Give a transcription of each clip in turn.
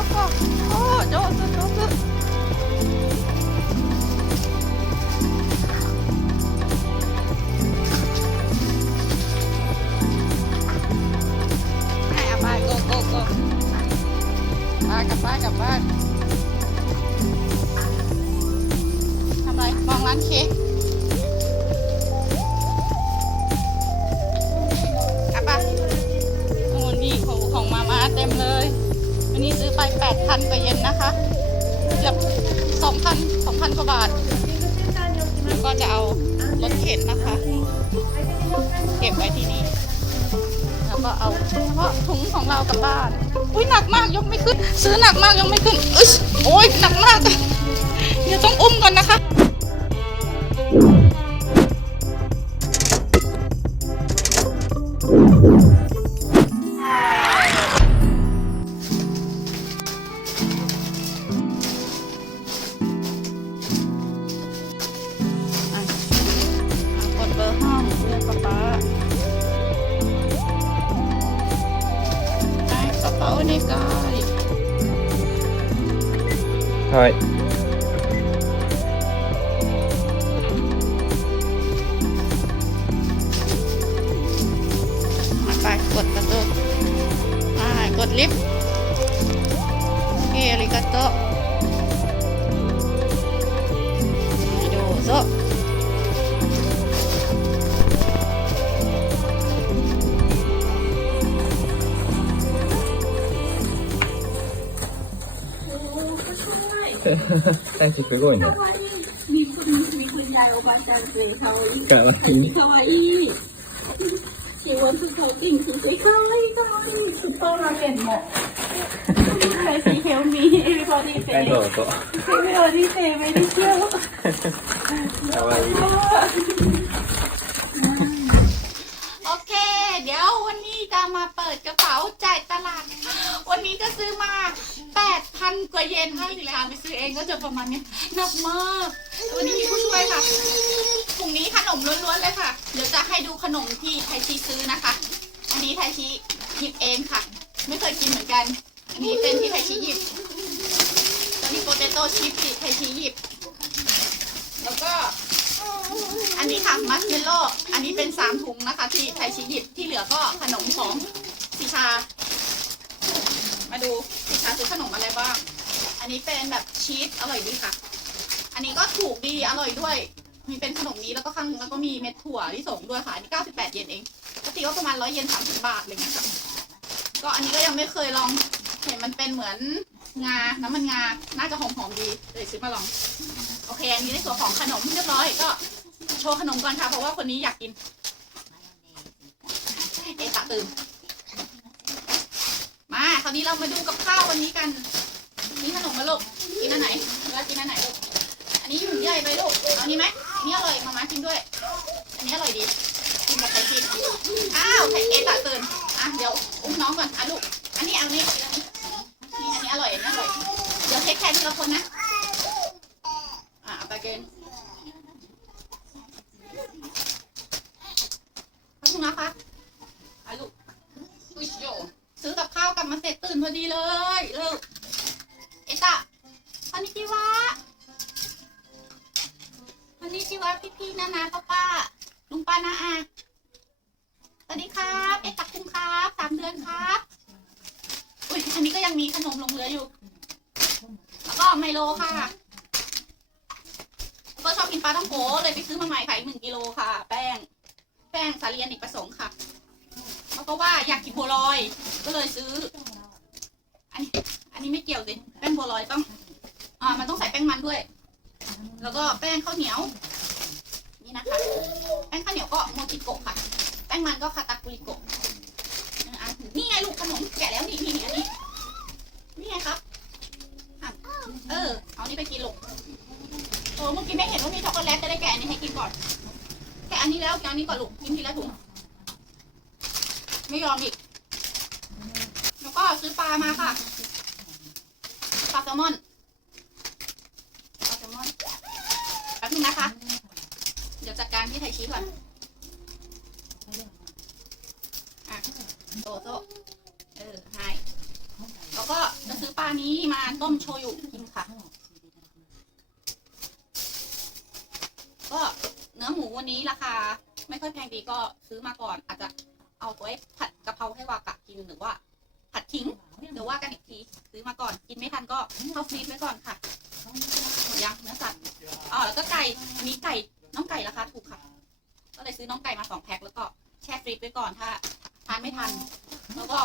조금 어 조금조กลับบ้านกลับทำไรมองร้านเค ก็จะเอารถเข็นนะคะ เก็บไว้ที่นี่ แล้วก็เอาเฉพาะถุงของเรากลับบ้าน อุ้ยหนักมากยกไม่ขึ้น ซื้อหนักมากยกไม่ขึ้นอึชโอ้ยหนักมากเดี๋ยวต้องอุ้มก่อนนะคะ はい。Thank you for going か there. わいい。みくみくんだいおばちゃんっていうかわい That was い。かわいい。She wants to talk in to say かわいいかわいい。ซุปเปอร์มาร์เก็ตหมด Everybody help me. Everybody say. kind of Everybody say very cute. かわいい Oh, ระเป๋าจ่ายตลาด วันนี้ก็ซื้อมา8,000กว่าเยนให้สิคะไปซื้อเองก็จะประมาณนี้หนักมาก วันนี้มีผู้ช่วยค่ะถุงนี้ขนมล้วนๆเลยค่ะ เดี๋ยวจะให้ดูขนมที่ไทชีซื้อนะคะ อันนี้ไทชีหยิบเองค่ะ ไม่เคยกินเหมือนกัน อันนี้เป็นที่ไทชีหยิบอันนี้โปเตโต้ชิพที่ไทชีหยิบ แล้วก็อันนี้ค่ะมัสเมลโล่ อันนี้เป็นสามถุงนะคะ ที่ไทชิหยิบที่เหลือก็ขนมของา มาดูสิชาซื้อขนมอะไรบ้าง อันนี้เป็นแบบชีสอร่อยดีค่ะ อันนี้ก็ถูกดีอร่อยด้วย มีเป็นขนมนี้แล้วก็ข้างแล้วก็มีเม็ดถั่วที่ส่งด้วยค่ะ อันนี้ 98 เยนเองปกติก็ประมาณ 100 เยน 30 บาทอะไรอย่างเงี้ยค่ะก็อันนี้ก็ยังไม่เคยลอง เห็นมันเป็นเหมือนงา น้ำมันงา น่าจะหอมๆดีเลยซื้อมาลอง โอเค อันนี้ในส่วนของขนมเรียบร้อยก็โชว์ขนมก่อนค่ะ เพราะว่าคนนี้อยากกิน เอะตะตื่นาคราวนี้เรามาดูกับข้าววันนี้กัน นี่ขนมมาลูกกินอันไหนแล้วกินอันไหนลูก อันนี้ถุงใหญ่ไปลูก เอานี้ไหมอันนี้อร่อยมามากินด้วย อันนี้อร่อยดี กินกับไข่ชีสอ้าวไข่เอะตะตื่นอะเดี๋ยวอุ้มน้องก่อนอะลูก อันนี้เอานี้อันนี้นี่อันนี้อร่อยอันนี้อร่อย เดี๋ยวเทคแคร์ทีละคนนะ อะเอาไปเกน ขอบคุณนะคะอาลูกอุ้ยโยซื้อกับข้าวกลับมาเสร็จตื่นพ อดีเลยเลิกเอตะคอนนิจิวะคอนนิจิวะพี่พี่นานาป้าป้าลุงป้านาอาสวัสดีครับ เอตะคุ้มครับสามเดือนครับอุ้ยอันนี้ก็ยังมีขนมลงเหลืออยู่ แล้วก็ไมโลค่ะแล้วก็ชอบกินปลาท่องโกเลยไปซื้อมาใหม่ค่ะอีกหนึ่งกิโลค่ะ แป้ง แป้งสาลีอเนกประสงค์ค่ะแล้วก็ว่าอยากกินบัวลอย ก็เลยซื้อ อันนี้อันนี้ไม่เกี่ยวสิแป้งบัวลอยต้อง อ่า มันต้องใส่แป้งมันด้วย แล้วก็แป้งข้าวเหนียว นี่นะคะ แป้งข้าวเหนียวก็โมจิโกะค่ะ แป้งมันก็คาตากุริโกะอะนี่ไงลูกขนมแกะแล้วนี่นี่นี่อันนี้ นี่ไงครับอะเออ เอานี่ไปกินลูกโอ้เมื่อกี้ไม่เห็นว่ามีช็อกโกแลตจะได้แกะอันนี้ให้กินก่อน แกะอันนี้แล้วแกะอันนี้ก่อนลูกกินทีละถุง ไม่ยอมอีก แล้วก็ซื้อปลามาค่ะปลาแซลมอนปลาแซลมอนแป๊บนึงนะคะ เดี๋ยวจัดการที่ไทยชีก่อนอะโตโตเออให้แล้วก็จะซื้อปลานี้มาต้มโชยุกินค่ะ ก็เนื้อหมูวันนี้ราคา ไม่ค่อยแพงดีก็ซื้อมาก่อน อาจจะเอาไว้ผัดกะเพราให้วากะกินหรือว่า ผัดทิ้งเดี๋ยวว่ากันอีกทีซื้อมาก่อนกินไม่ทันก็เข้าฟรีซไว้ก่อนค่ะหมดยังเนื้อสัตว์อ๋อแล้วก็ไก่อันนี้ไก่น้องไก่ราคาถูกค่ะ ก็เลยซื้อน้องไก่มาสองแพ็คแล้วก็แช่ฟรีซไว้ก่อนถ้าทานไม่ทัน แล้วก็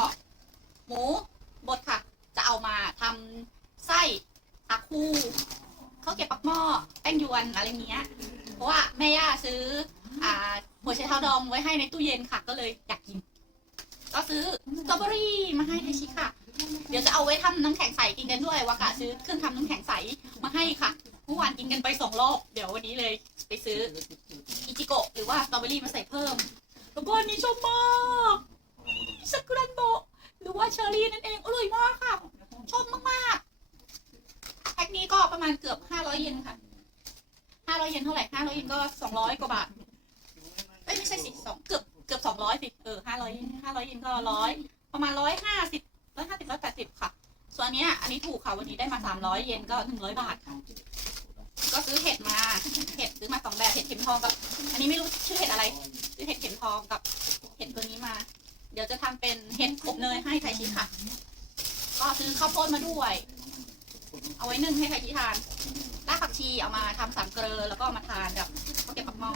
หมูบดค่ะ จะเอามาทำไส้อาคูข้าวเกรี๊ยวปักหม้อแป้งยวนอะไรเงี้ยเพราะว่าแม่ย่าซื้อ อ่าหัวไชเท้าดองไว้ให้ในตู้เย็นค่ะ ก็เลยอยากกิน ก็ซื้อสตรอเบอรี่มาให้ไทชิค่ะ เดี๋ยวจะเอาไว้ทำน้ำแข็งใสกินกันด้วยวากะซื้อเครื่องทำน้ำแข็งใสมาให้ค่ะเมื่อวานกินกันไปสองรอบเดี๋ยววันนี้เลยไปซื้ออิจิโกะหรือว่าสตรอเบอรี่มาใส่เพิ่มแล้วก็อันนี้ชอบมากซากุรันโบะหรือว่าเชอร์รี่นั่นเองอร่อยมากค่ะชอบมากๆแพ็คนี้ก็ประมาณเกือบห้าร้อยเยนค่ะห้าร้อยเยนเท่าไหร่ห้าร้อยเยนก็สองร้อยกว่าบาท เอ้ยไม่ใช่สิสองเกือบ เกือบสองร้อยสิเออห้าร้อยห้าร้อยเยนก็ร้อยประมาณร้อยห้าสิบร้อยห้าสิบร้อยแปดสิบค่ะ ส่วนอันเนี้ยอันนี้ถูกค่ะวันนี้ได้มาสามร้อยเยนก็หนึ่งร้อยบาทค่ะก็ซื้อเห็ดมาเห็ดซื้อมาสองแบบเห็ดเข็มทองกับ อันนี้ไม่รู้ชื่อเห็ดอะไรซื้อเห็ดเข็มทองกับเห็ดตัวนี้มา เดี๋ยวจะทำเป็นเห็ดอบเนยให้ไทชิค่ะ ก็ซื้อข้าวโพดมาด้วย เอาไว้นึ่งให้ไทชิทานรากผักชีเอามาทำสามเกลือแล้วก็มาทานกับข้าวเก็บปักหม้อ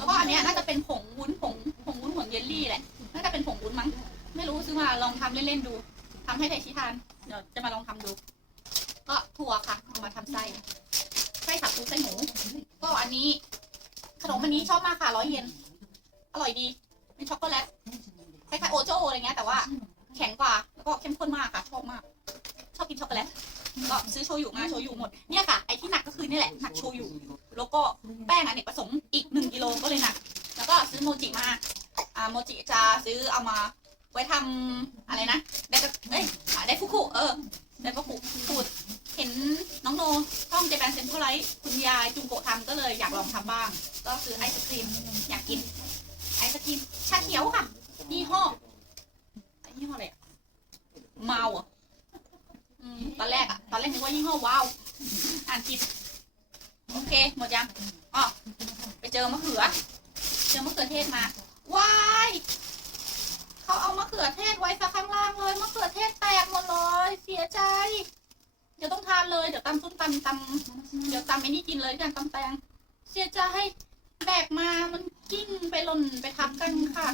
แล้วก็อันเนี้ยน่าจะเป็นผงวุ้นผงผงวุ้นผงเยลลี่แหละ น่าจะเป็นผงวุ้นมั้ง ไม่รู้ซื้อมาลองทำเล่นๆดูทำให้ไทชิทาน เดี๋ยวจะมาลองทำดู ก็ถั่วค่ะเอามาทำไส้ ไส้สับปูไส้หมู ก็อันนี้ ขนมอันนี้ชอบมากค่ะร้อยเยน อร่อยดี เป็นช็อกโกแลตคล้ายๆโอโจอะไรเงี้ยแต่ว่าแข็งกว่า แล้วก็เข้มข้นมากค่ะชอบมาก ชอบกินช็อกโกแลต ก็ซื้อโชยุมาโชยุหมดเนี่ยค่ะไอ้ที่หนักก็คือนี่แหละหนักโชยุแล้วก็แป้งอเนกประสงค์อีกหนึ่งกิโลก็เลยหนักแล้วก็ซื้อโมจิมาอ่าโมจิจะซื้อเอามาไว้ทำอะไรนะได้กเอ้ยได้ฟุกุเออได้ฟุกุสูตรเห็นน้องโนช่องเจแปนเซ็นทรัลไลท์คุณยายจุงโกะทำก็เลยอยากลองทำบ้าง ก็ซื้อไอศครีมอยากกินไอศครีมชาเขียวค่ะยี่ห้อไอยี่ห้ออะไรเมาอะ ตอนแรกอะตอนแรกนึกว่ายี่ห้อว้าว อ่านผิด โอเค หมดยังอ๋อไปเจอมะเขือ เจอมะเขือเทศมา ว้ายเขาเอามะเขือเทศไว้ซะข้างล่างเลย มะเขือเทศแตกหมดเลย เสียใจ เดี๋ยวต้องทานเลย เดี๋ยวตำส้มตำตำเดี๋ยวตำไอ้นี่กินเลยกันตำแตง เสียใจให้แบกมา มันกิ้งไปหล่นไปทับกันค่ะ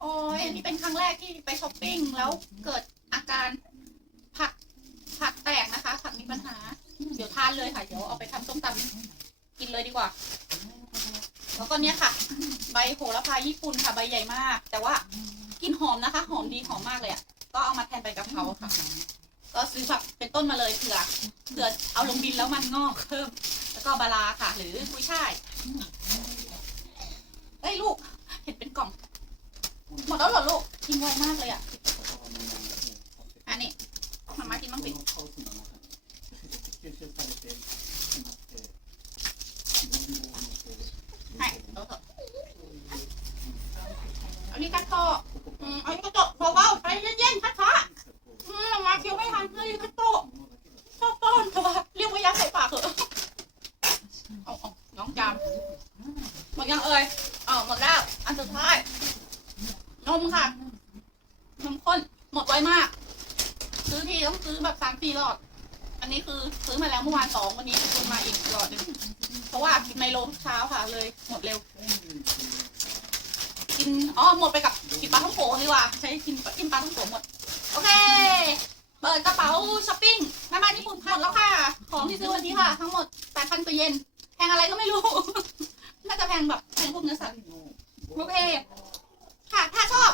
โอ้ยอันนี้เป็นครั้งแรกที่ไปช้อปปิ้งแล้วเกิดอาการ ผักผักแตกนะคะผักมีปัญหา เดี๋ยวทานเลยค่ะ เดี๋ยวเอาไปทำส้มตำกินเลยดีกว่า แล้วก็เนี้ยค่ะ ใบโหระพาญี่ปุ่นค่ะ ใบใหญ่มาก แต่ว่ากินหอมนะคะ หอมดีหอมมากเลยอะก็เอามาแทนใบกะเพราค่ะ ก็ซื้อแบบเป็นต้นมาเลยเผื่อเผื่อเอาลงดินแล้วมันงอกเพิ่ม แล้วก็บาลาค่ะ หรือกุ้ยช่ายเอ้ยลูก เห็นเป็นกล่อง หมดแล้วเหรอลูกทิ้งไวมากเลยอะ อันนี้มามากินบ้างสิ ให้เอาเถอะอันนี้กัตโตะอืมอันนี้กัตโตะเบาๆไปเย็นๆช้าๆอืมมาเคี้ยวไม่ทันเลยกัตโตะชอบต้อนแต่ว่าเรียกว่ายาใส่ปากเถอะเอาเอาน้องจามหมดยังเอ่ยอ๋อหมดแล้ว อันสุดท้าย นมค่ะ นมข้น หมดไวมาก ซื้อทีต้องซื้อแบบสามสี่หลอด อันนี้คือซื้อมาแล้วเมื่ องวันนี้ซื้อมาอีกหลอดหนึงเพราะว่ากินไมโลทุกเช้าค่ะเลย หมดเร็ว กินอ๋อหมดไปกับกินปลาท่องโกดีกว่าใช้กินกินปลาท่องโกหมด โอเค เปิดกระเป๋าช้อปปิ้งแม่บ้านญี่ปุ่นหมดแล้วค่ะ ของที่ซื้อวันนี้ค่ะ ทั้งหมดแปดพันกว่าเยนแพงอะไรก็ไม่รู้ น่าจะแพงแบบแพงพวกเนื้อสัตว์โอเค ค่ะ ถ้าชอบ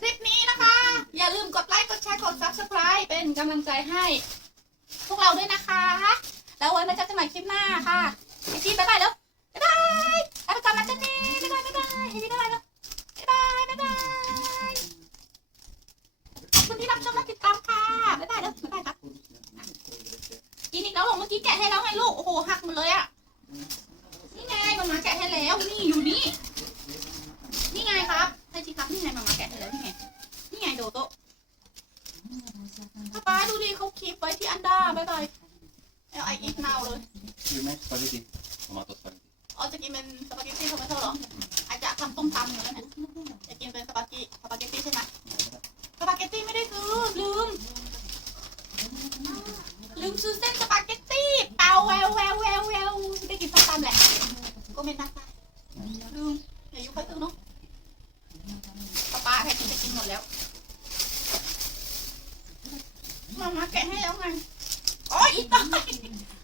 คลิปนี้นะคะ อย่าลืมกดไลค์ กดแชร์ กด subscribe เป็นกำลังใจให้ พวกเราด้วยนะคะ แล้วไว้มาเจอกันใหม่คลิปหน้าค่ะไอชีบ๊ายบายแล้วบ๊ายบายอาไปก่อนนะเจนนี่บ๊ายบายบ๊ายบายไอชีบ๊ายบายแล้วบ๊ายบายบ๊ายบายขอบคุณที่รับชมและติดตามค่ะบ๊ายบายแล้วบ๊ายบายครับกินอีกแล้วเหรอเมื่อกี้แกะให้แล้วไงลูกโอ้โหหักหมดเลยอะนี่ไงมันมาแกะให้แล้วนี่อยู่นี่นี่ไงครับใช่สิครับนี่ไงมามาแกะให้แล้วนี่ไงนี่ไงโดโตะป้าดูดิเขาคีบไว้ที่อันด้าบ๊ายบาย เอาไออีกมาเลยกินไหมสปาเกตตี้ทอมาโตสปาเกตตี้อ๋อจะกินเป็นสปาเกตตี้ทอมาโตเหรออาจจะทำต้มตำอยู่แล้วนะจะกินเป็นสปาเกตสปาเกตตี้ใช่ไหมสปาเกตตี้ไม่ได้ซื้อลืม ลืมซื้อเส้นสปาเกตตี้เปล่าแววแววแววแววได้กินส้มตำแหละก็ไม่นัาลืมอย่ายุค่อยซื้อเนาะป้าป้าใครกินจะกินหมดแล้วมามาแกะให้แล้วไง いい。